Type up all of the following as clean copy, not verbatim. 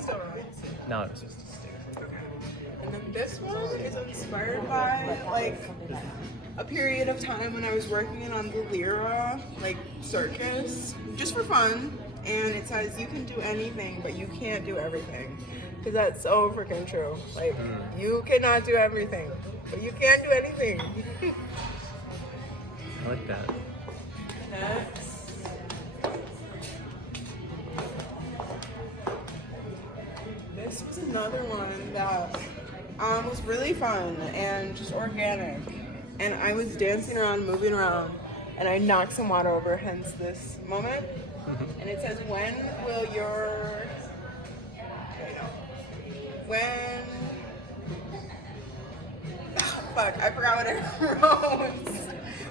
Still wrong. No, it was just Okay. And then this one is inspired by like a period of time when I was working on the Lyra like circus, just for fun. And it says you can do anything, but you can't do everything. Because that's so freaking true. Like you cannot do everything, but you can do anything. I like that. Next. This was another one that was really fun and just organic. And I was dancing around, moving around, and I knocked some water over, hence this moment. And it says, when will your... When... Oh, fuck, I forgot what I wrote.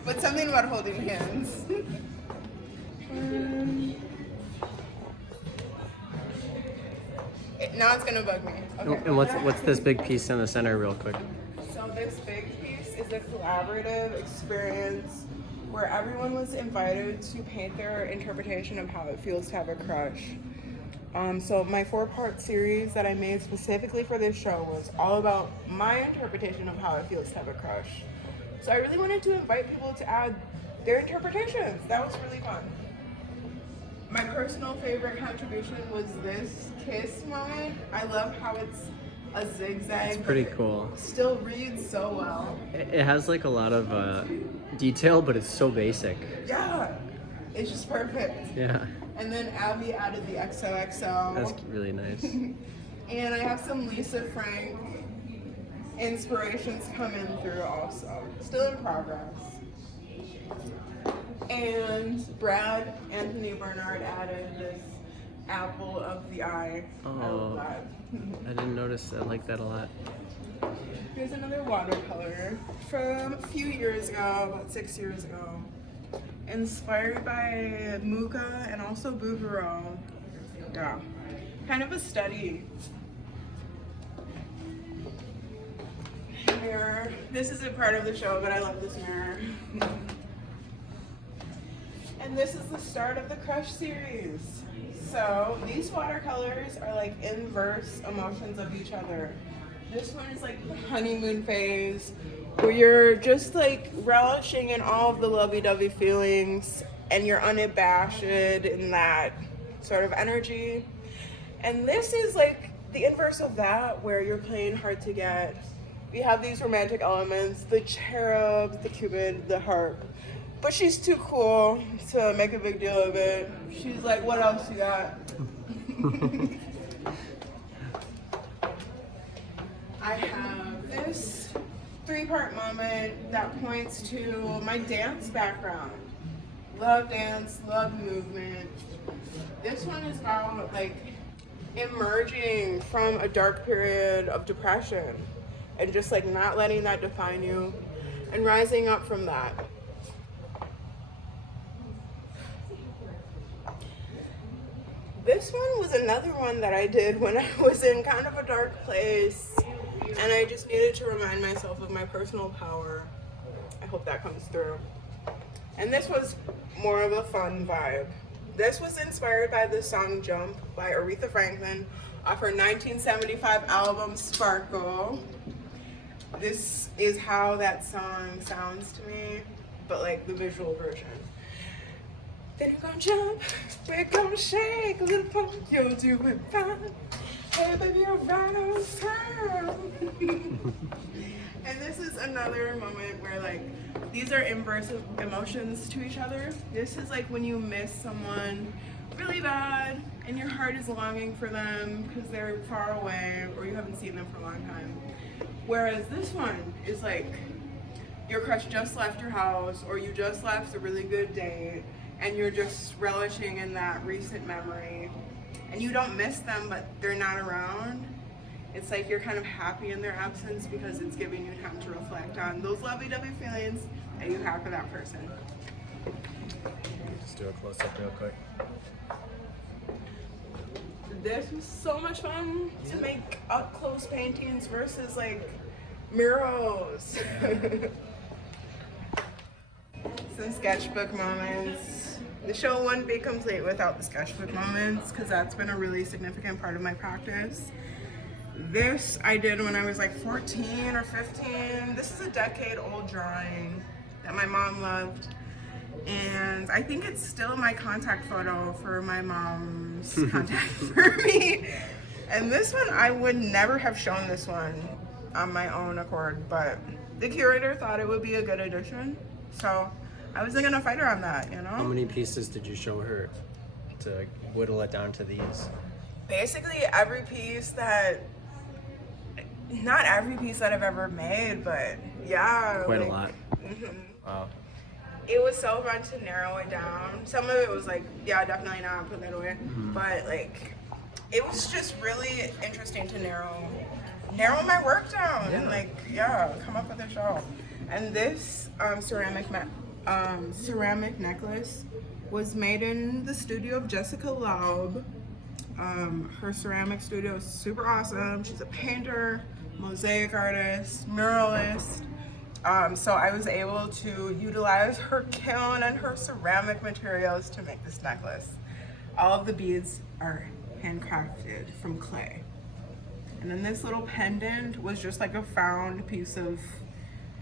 But something about holding hands. Now it's gonna bug me. Okay. And what's this big piece in the center, real quick? So this big piece is a collaborative experience where everyone was invited to paint their interpretation of how it feels to have a crush. So my 4-part series that I made specifically for this show was all about my interpretation of how it feels to have a crush. So I really wanted to invite people to add their interpretations. That was really fun. My personal favorite contribution was this kiss moment. I love how it's a zigzag. It's pretty cool. Still reads so well. It has like a lot of detail, but it's so basic. Yeah, it's just perfect. Yeah. And then Abby added the XOXO. That's really nice. And I have some Lisa Frank inspirations coming through also. Still in progress. And Brad Anthony Bernard added this apple of the eye. Oh, I love that. I didn't notice. I like that a lot. Here's another watercolor from a few years ago, about 6 years ago. Inspired by Muka and also Bouguereau. Yeah, kind of a study. Mirror. This isn't part of the show, but I love this mirror. And this is the start of the Crush series. So these watercolors are like inverse emotions of each other. This one is like the honeymoon phase, where you're just like relishing in all of the lovey-dovey feelings and you're unabashed in that sort of energy. And this is like the inverse of that, where you're playing hard to get. We have these romantic elements, the cherub, the cupid, the harp. But she's too cool to make a big deal of it. She's like, what else you got? I have this 3-part moment that points to my dance background. Love dance, love movement. This one is about like emerging from a dark period of depression and just like not letting that define you and rising up from that. This one was another one that I did when I was in kind of a dark place and I just needed to remind myself of my personal power. I hope that comes through. And this was more of a fun vibe. This was inspired by the song Jump by Aretha Franklin off her 1975 album Sparkle. This is how that song sounds to me, but like the visual version. Then you're gonna jump, we're gonna shake a little pump, you'll do it fine. Hey baby, you're right on time. And this is another moment where like, these are inverse emotions to each other. This is like when you miss someone really bad and your heart is longing for them because they're far away or you haven't seen them for a long time. Whereas this one is like, your crush just left your house or you just left a really good date and you're just relishing in that recent memory and you don't miss them but they're not around. It's like you're kind of happy in their absence because it's giving you time to reflect on those lovey-dovey feelings that you have for that person. Just do a close-up real quick. This was so much fun to make up-close paintings versus like murals. Some sketchbook moments. The show wouldn't be complete without the sketchbook moments, because that's been a really significant part of my practice. This I did when I was like 14 or 15. This is a decade-old drawing that my mom loved. And I think it's still my contact photo for my mom's contact for me. And this one, I would never have shown this one on my own accord, but the curator thought it would be a good addition. So I wasn't gonna fight her on that, you know? How many pieces did you show her to whittle it down to these? Basically every piece that, not every piece that I've ever made, but yeah. Quite like, a lot. Mm-hmm. Wow. It was so fun to narrow it down. Some of it was like, yeah, definitely not, put that away. But like, it was just really interesting to narrow my work down and like, yeah, come up with a show. And this ceramic necklace was made in the studio of Jessica Laub. Her ceramic studio is super awesome. She's a painter, mosaic artist, muralist. So I was able to utilize her kiln and her ceramic materials to make this necklace. All of the beads are handcrafted from clay. And then this little pendant was just like a found piece of,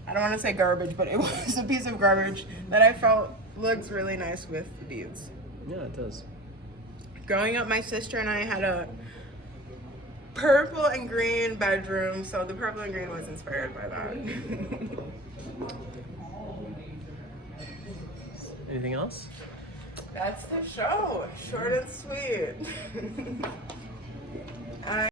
I don't want to say garbage, but it was a piece of garbage that I felt looks really nice with the beads. Yeah, it does. Growing up, my sister and I had a purple and green bedroom, so the purple and green was inspired by that. Anything else? That's the show, short and sweet.